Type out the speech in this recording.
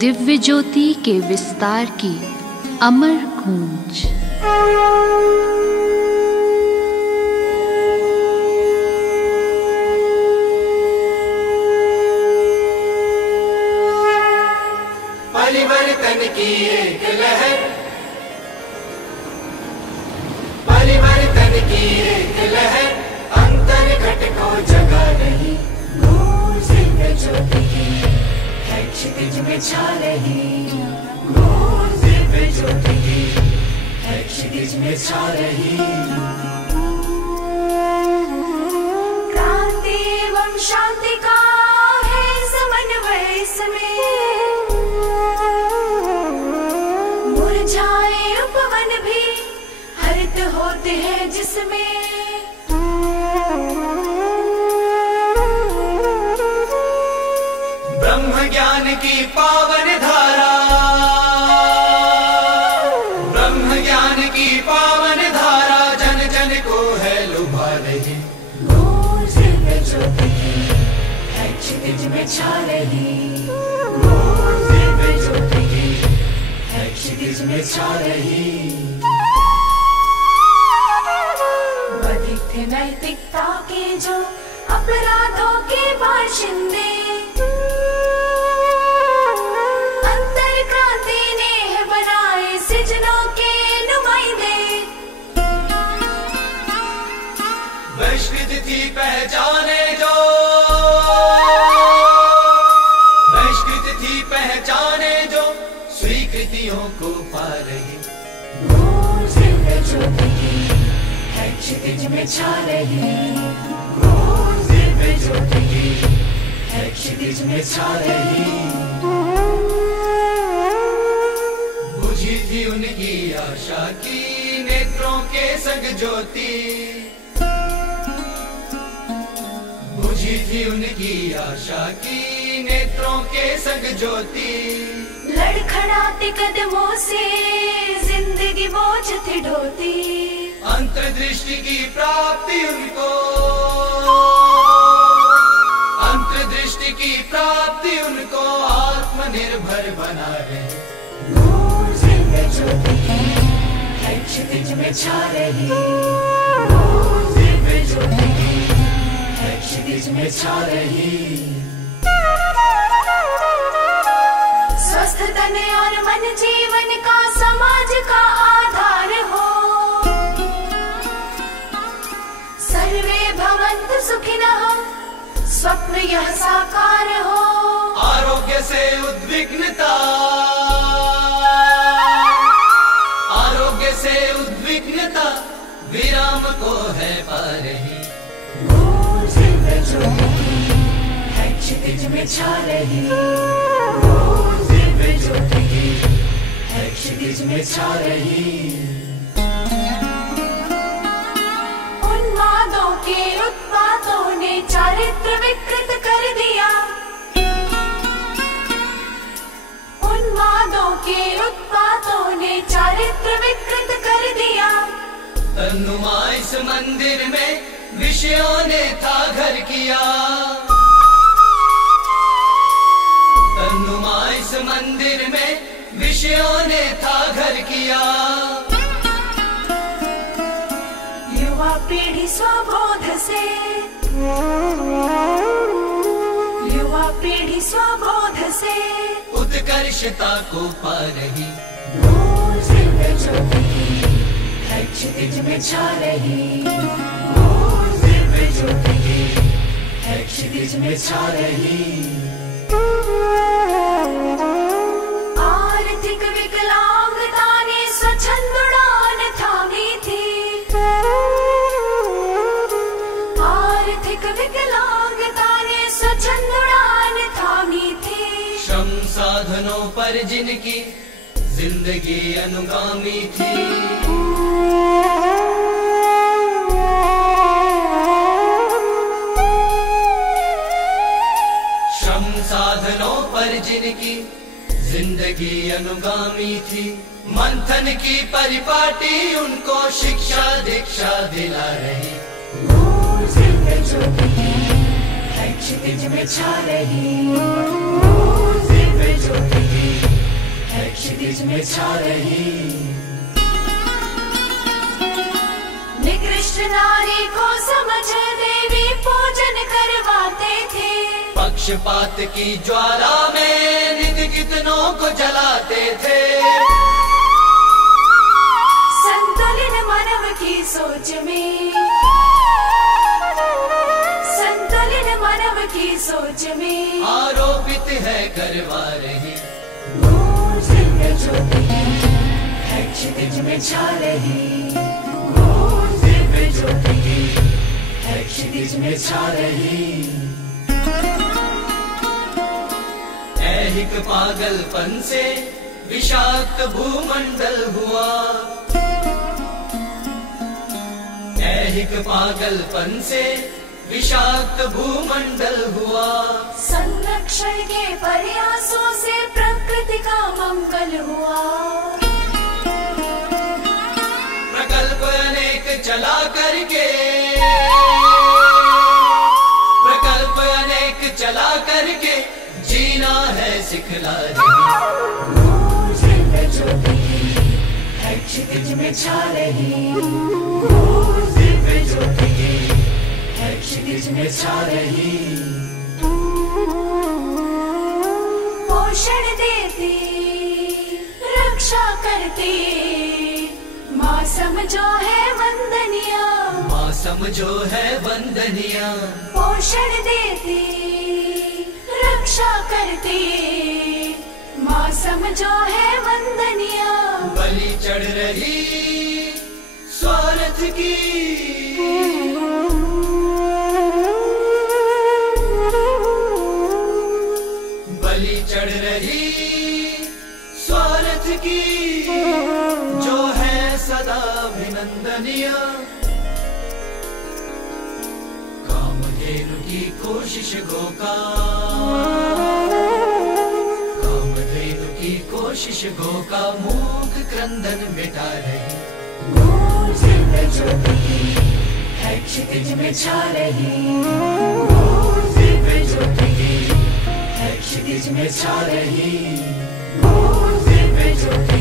दिव्य ज्योति के विस्तार की अमर गूंज। परिवर्तन की एक लहर, परिवर्तन की एक लहर अंतर घट को जगा रही, गूंज दिव्य ज्योति की है क्षितिज में छा रही, गूंज दिव्य ज्योति की है क्षितिज में छा रही। क्रांति एवं शांति का है समन्वय इसमें, मुरझाए उपवन भी हरित होते हैं जिसमें। ब्रह्म ज्ञान की पावन धारा, ब्रह्म ज्ञान की पावन धारा जन जन को है लुभा रही, गूंज दिव्य ज्योति की है क्षितिज में छा रही, गूंज दिव्य ज्योति की है क्षितिज में छा रही। बधिक थे नैतिकता के जो अपराधों के बाशिंदे, अंतर क्रांति ने है बनाए सृजनों के नुमाइंदे। बहिष्कृत थी पहचाने जो, बहिष्कृत थी पहचाने जो स्वीकृतियों को पा रही, गूंज दिव्य ज्योति की है क्षितिज में छा रही, गूंज दिव्य ज्योति की है क्षितिज में छा रही। बुझी थी उनकी आशा की नेत्रों के संग ज्योति, बुझी थी उनकी आशा की नेत्रों के संग ज्योति। लड़खड़ाते कदमों से जिंदगी बोझ थी ढोती, अंतर्दृष्टि की प्राप्ति उनको, अंतर्दृष्टि की प्राप्ति उनको आत्मनिर्भर बना रहे, गूंज दिव्य ज्योति की है क्षितिज में छा रही, गूंज दिव्य ज्योति की है क्षितिज में छा रही। स्वस्थ तन और मन जीवन का समाज का आधार हो, सर्वे भवन्तु सुखिनः स्वप्न यह साकार हो। आरोग्य से उद्विग्नता, आरोग्य से उद्विग्नता विराम को है पा रही, गूंज दिव्य ज्योति की है क्षितिज में छा रही, गूंज दिव्य ज्योति की है क्षितिज में छा रही। उन्मादों के उत्पातों ने चारित्र विकृत कर दिया, उन्मादों के उत्पातों ने चारित्र विकृत कर दिया। तन्नुमा इस मंदिर में विषयों ने था घर किया, तन्नुमा इस मंदिर में विषयों ने था घर किया। युवा पीढ़ी स्वबोध से, युवा पीढ़ी स्वबोध से उत्कर्षता को पा रही, गूंज दिव्य ज्योति की है क्षितिज में छा रही, गूंज दिव्य ज्योति की है क्षितिज में छा रही। आर्थिक विकलांगता ने स्वच्छंद उड़ान थामी थी, आर्थिक विकलांगता ने स्वच्छंद उड़ान थामी थी। श्रम साधनों पर जिनकी जिंदगी अनुगामी थी, श्रम साधनों पर जिनकी जिंदगी अनुगामी थी। मंथन की परिपाटी उनको शिक्षा दीक्षा दिला रही, गूंज दिव्य ज्योति की है क्षितिज में छा रही, दिव्य ज्योति की क्षितिज में छा रही। निकृष्ट नारी को समझ देवी पूजन करवाते थे। पक्षपात की ज्वाला में नित कितनों को जलाते थे। संतुलित मानव की सोच में, संतुलित मानव की सोच में आरोपित है करवा रही। दिव्य ज्योति है क्षितिज में छा रही। दिव्य ज्योति है क्षितिज में छा रही। ऐहिक पागलपन से विषाक्त भूमंडल हुआ। ऐहिक पागलपन से विषाक्त भूमंडल हुआ। संरक्षण के प्रयासों से प्रकृति का मंगल हुआ। प्रकल्प अनेक चला करके, प्रकल्प अनेक चला करके जीना है सिखला रही। दिव्य ज्योति है क्षितिज में छा रही। दिव्य ज्योति है क्षितिज में छा रही। पोषण देती, रक्षा करती, माँ समझो है वंदनिया। माँ समझो है वंदनिया। पोषण देती, रक्षा करती, माँ समझो है वंदनिया। बलि चढ़ रही स्वार्थ की, बलि चढ़ रही स्वार्थ की, जो है सदा अभिनंदनीय। कामधेनु की कोशिश गोका, कामधेनु की कोशिश गोका मूक क्रंदन मिटा रही। दिव्य ज्योति है क्षितिज में छा रही। दिव्य ज्योति है क्षितिज में छा रही। दिव्य ज्योति